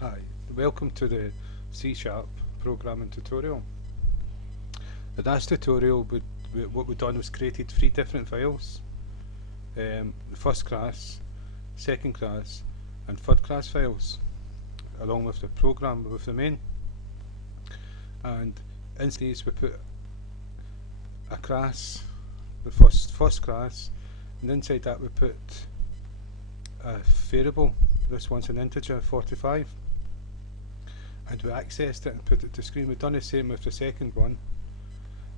Hi, welcome to the C Sharp programming tutorial. The last tutorial, what we've done was created three different files. The first class, second class and third class files, along with the program with the main. And in these we put a class, the first class, and inside that we put a variable. This one's an integer, 45. And we accessed it and put it to screen. We've done the same with the second one,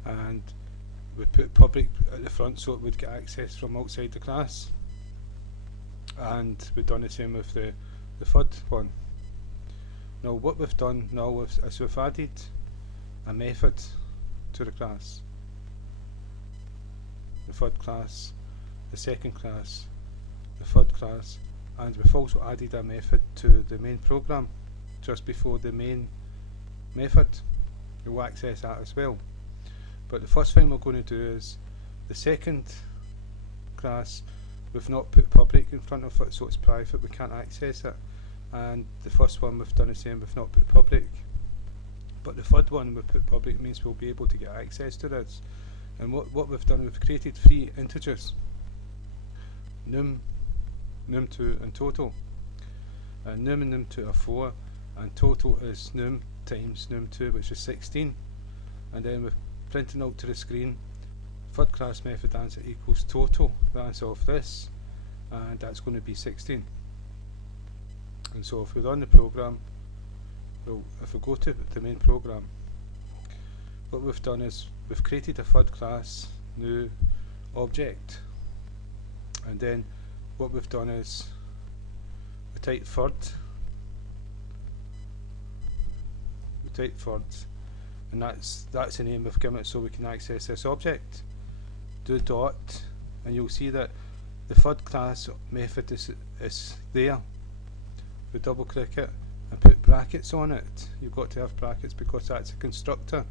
and we put public at the front so it would get access from outside the class, and we've done the same with the third one. Now what we've done now is we've added a method to the class, the third class, the second class, the third class, and we've also added a method to the main program just before the main method. You'll access that as well. But the first thing we're going to do is the second class, we've not put public in front of it, so it's private, we can't access it. And the first one we've done the same, we've not put public. But the third one we've put public means we'll be able to get access to this. And what we've done, we've created three integers, num, num2 and total. And num and num2 are 4, and total is num times num2, which is 16. And then we're printing out to the screen third class method answer equals total, the answer of this, and that's going to be 16. And so if we run the program, well, if we go to the main program, what we've done is we've created a third class new object, and then what we've done is we type third, and that's the name we've given it so we can access this object. Do dot, and you'll see that the third class method is there. We double click it and put brackets on it. You've got to have brackets because that's a constructor,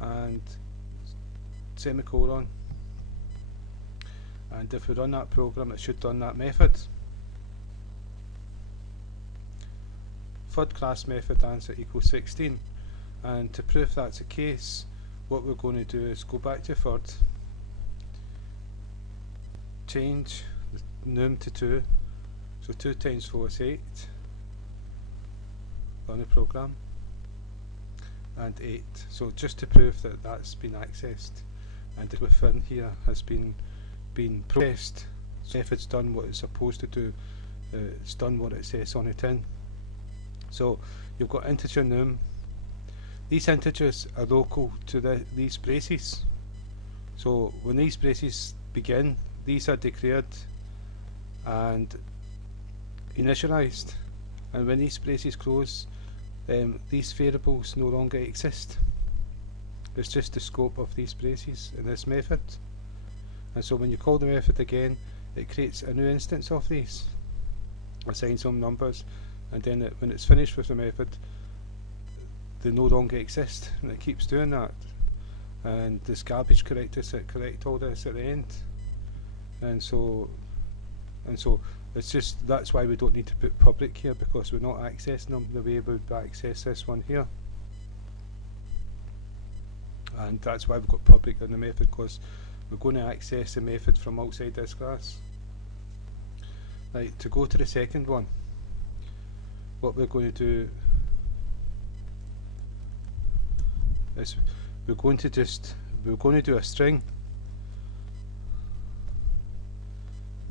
and semicolon, and if we run that program it should run that method. Third class method answer equals 16, and to prove that's the case, what we're going to do is go back to third, change the num to 2, so 2 times 4 is 8, run the program, and 8, so just to prove that that's been accessed and within here has been processed. So if it's done what it's supposed to do, it's done what it says on the tin. So you've got integer num. These integers are local to these braces. So when these braces begin, these are declared and initialized, and when these braces close, these variables no longer exist. It's just the scope of these braces in this method. And so when you call the method again, it creates a new instance of these, assigns some numbers, and then when it's finished with the method, they no longer exist, and it keeps doing that. And this garbage collectors that collect all this at the end, and so it's just, that's why we don't need to put public here, because we're not accessing them the way we would access this one here. And that's why we've got public in the method, because we're going to access the method from outside this class. Right, to go to the second one, what we're going to do is we're going to do a string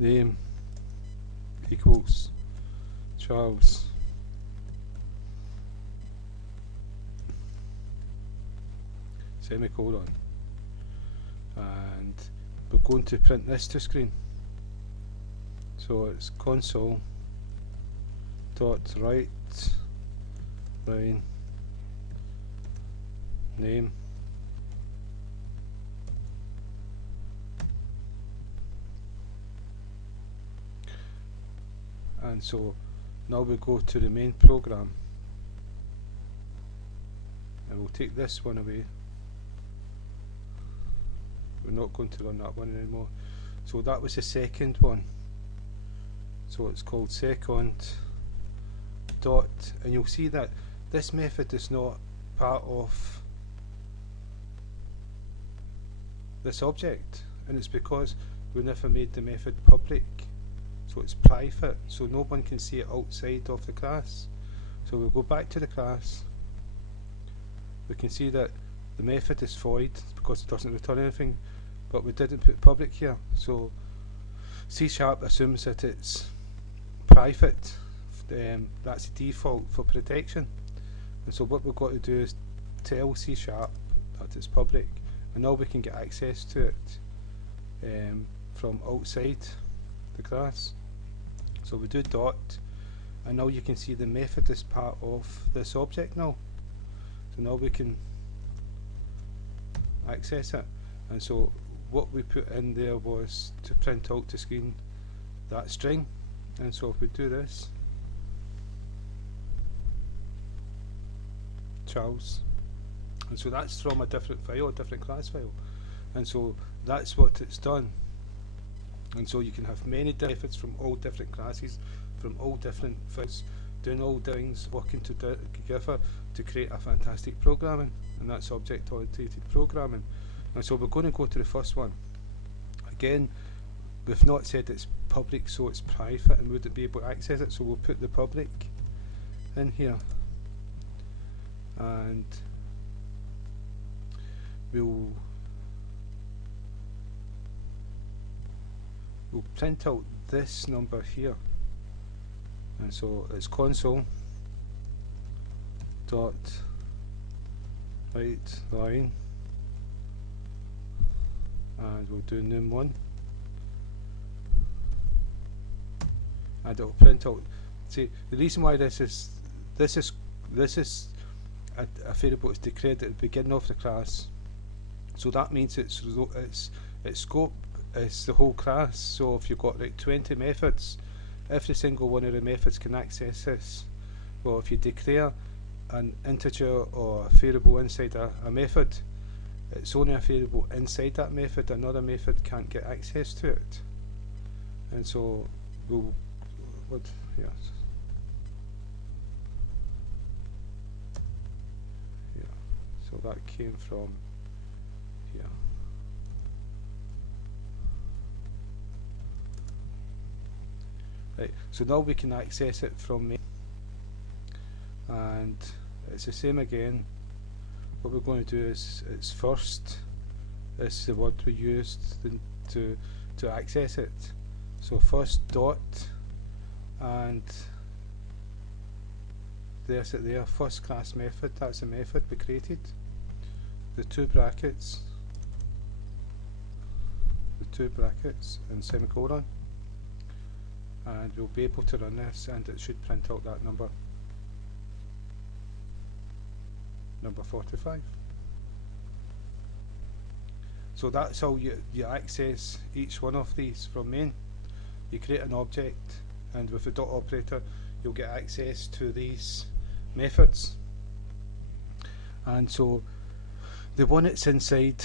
name equals Charles, semicolon, and we're going to print this to screen. So it's console dot write line name and so now we go to the main program, and we'll take this one away. We're not going to run that one anymore. So that was the second one, so it's called second dot, and you'll see that this method is not part of this object, and it's because we never made the method public, so it's private, so no one can see it outside of the class. So we'll go back to the class. We can see that the method is void because it doesn't return anything, but we didn't put public here, so C# assumes that it's private. That's the default for protection, and so what we've got to do is tell C# that it's public, and now we can get access to it from outside the class. So we do dot, and now you can see the method is part of this object now, so now we can access it. And so what we put in there was to print out to screen that string, and so if we do this, Charles, and so that's from a different file, a different class file, and so that's what it's done. And so you can have many methods from all different classes, from all different files, doing all things, working together to create a fantastic programming, and that's object-oriented programming. And so we're going to go to the first one. Again, we've not said it's public, so it's private and wouldn't be able to access it, so we'll put the public in here, and we'll print out this number here, and so it's console dot write line, and we'll do num1, and it'll print out. See, the reason why this is a variable is declared at the beginning of the class, so that means its scope is the whole class. So if you've got like 20 methods, every single one of the methods can access this. Well, if you declare an integer or a variable inside a method, it's only a variable inside that method, another method can't get access to it. And so we'll so that came from here. Right, so now we can access it from main, and it's the same again. What we're going to do is, it's first is the word we used to access it. So first dot, and there's it there, first class method, that's the method we created. The two brackets and semicolon, and we'll be able to run this, and it should print out that number 45. So that's how you access each one of these from main. You create an object, and with the dot operator you'll get access to these methods. And so the one that's inside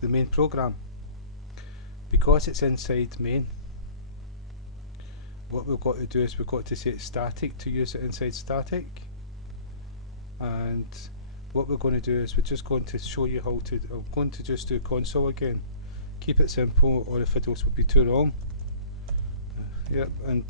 the main program, because it's inside main, what we've got to do is we've got to say it's static to use it inside static. And what we're going to do is we're just going to show you how to, I'm going to just do console again, keep it simple or the videos would be too long. Yep, and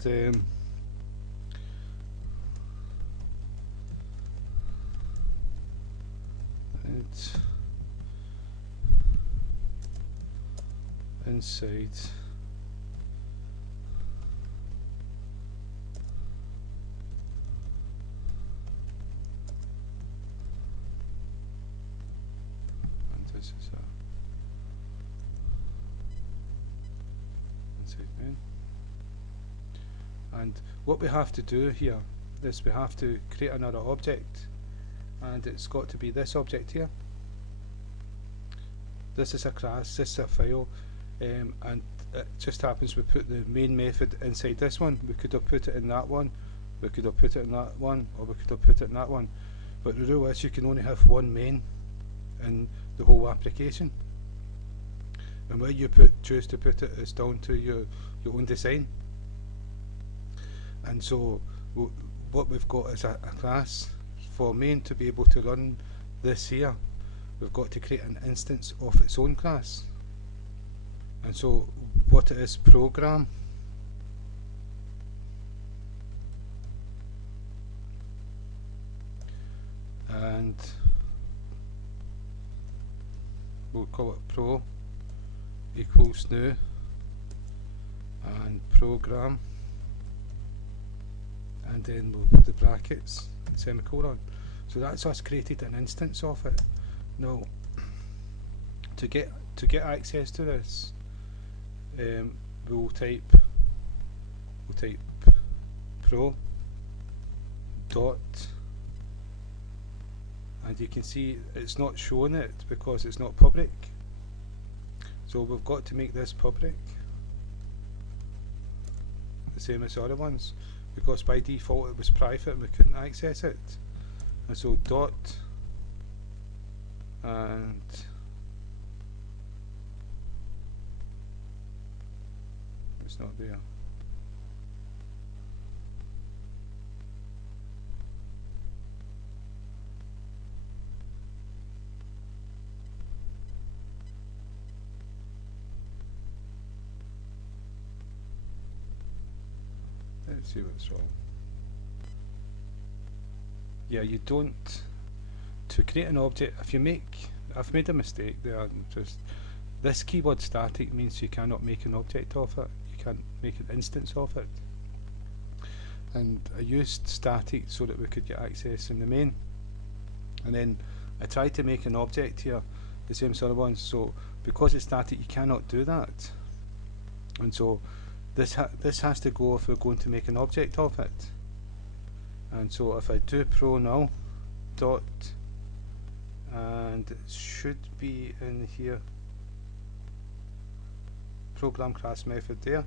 inside this is inside main. And what we have to do here is we have to create another object, and it's got to be this object here. This is a class, this is a file, and it just happens we put the main method inside this one. We could have put it in that one, we could have put it in that one, or we could have put it in that one, but the rule is you can only have one main in the whole application, and where you choose to put it is down to your own design. And so what we've got is a class for main to be able to run this here. We've got to create an instance of its own class. And so what it is, program and we'll call it pro equals new and program, and then we'll put the brackets and semicolon. So that's us created an instance of it. Now to get access to this, we'll type pro dot, and you can see it's not showing it because it's not public. So we've got to make this public, the same as the other ones, because by default it was private and we couldn't access it. And so dot and it's not there. Let's see what's wrong. Yeah, you don't, to create an object, if you make, I've made a mistake there, just this keyword static means you cannot make an object of it, you can't make an instance of it. And I used static so that we could get access in the main, and then I tried to make an object here, the same sort of ones, so because it's static you cannot do that. And so this has to go if we're going to make an object of it. And so if I do pro now dot, and it should be in here, program class method there.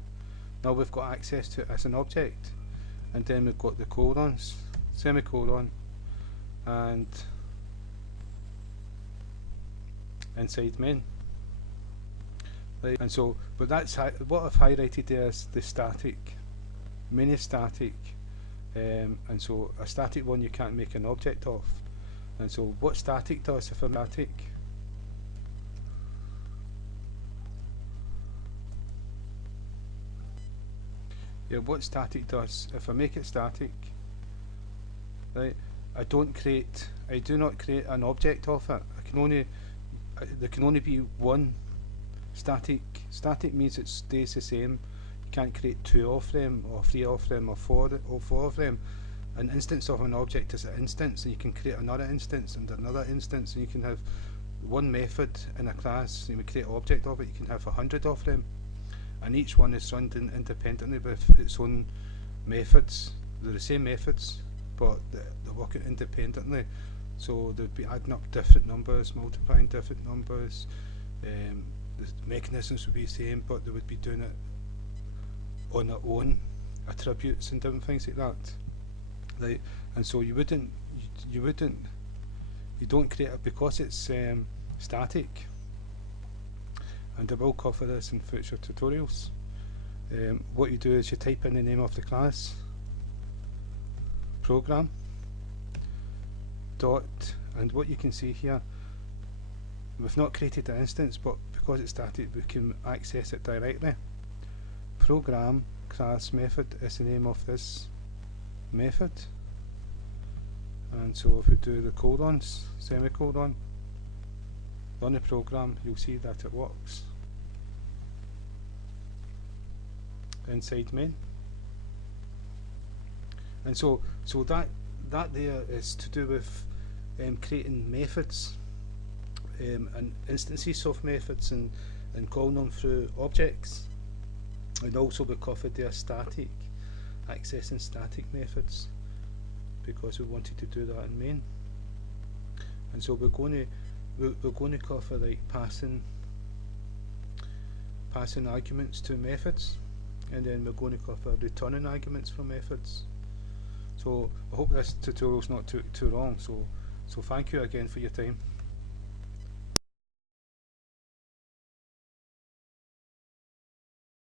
Now we've got access to it as an object, and then we've got the colons, semicolon, and inside main. Right. And so, but that's what I've highlighted there is the static. Main is static, and so a static one you can't make an object of. And so what static does if I'm static? Yeah, what static does if I make it static, right? I do not create an object of it. There can only be one static. Static means it stays the same. You can't create two of them, or three of them, or four of them. An instance of an object is an instance, and you can create another instance and another instance, and you can have one method in a class, and you create an object of it, you can have 100 of them, and each one is run independently with its own methods. They're the same methods, but they're working independently, so they'd be adding up different numbers, multiplying different numbers. The mechanisms would be the same, but they would be doing it on their own attributes and different things like that. Right, and so you don't create it because it's static. And I will cover this in future tutorials. What you do is you type in the name of the class, program dot, and what you can see here, we've not created an instance, but because it's static we can access it directly. Program class method is the name of this method, and so if we do the colons, semicolon, run the program, you'll see that it works inside main. And so that there is to do with creating methods and instances of methods and calling them through objects. And also we covered their static, accessing static methods, because we wanted to do that in main. And so we're going to cover like passing arguments to methods, and then we're going to cover returning arguments from methods. So I hope this tutorial's not too long. So thank you again for your time.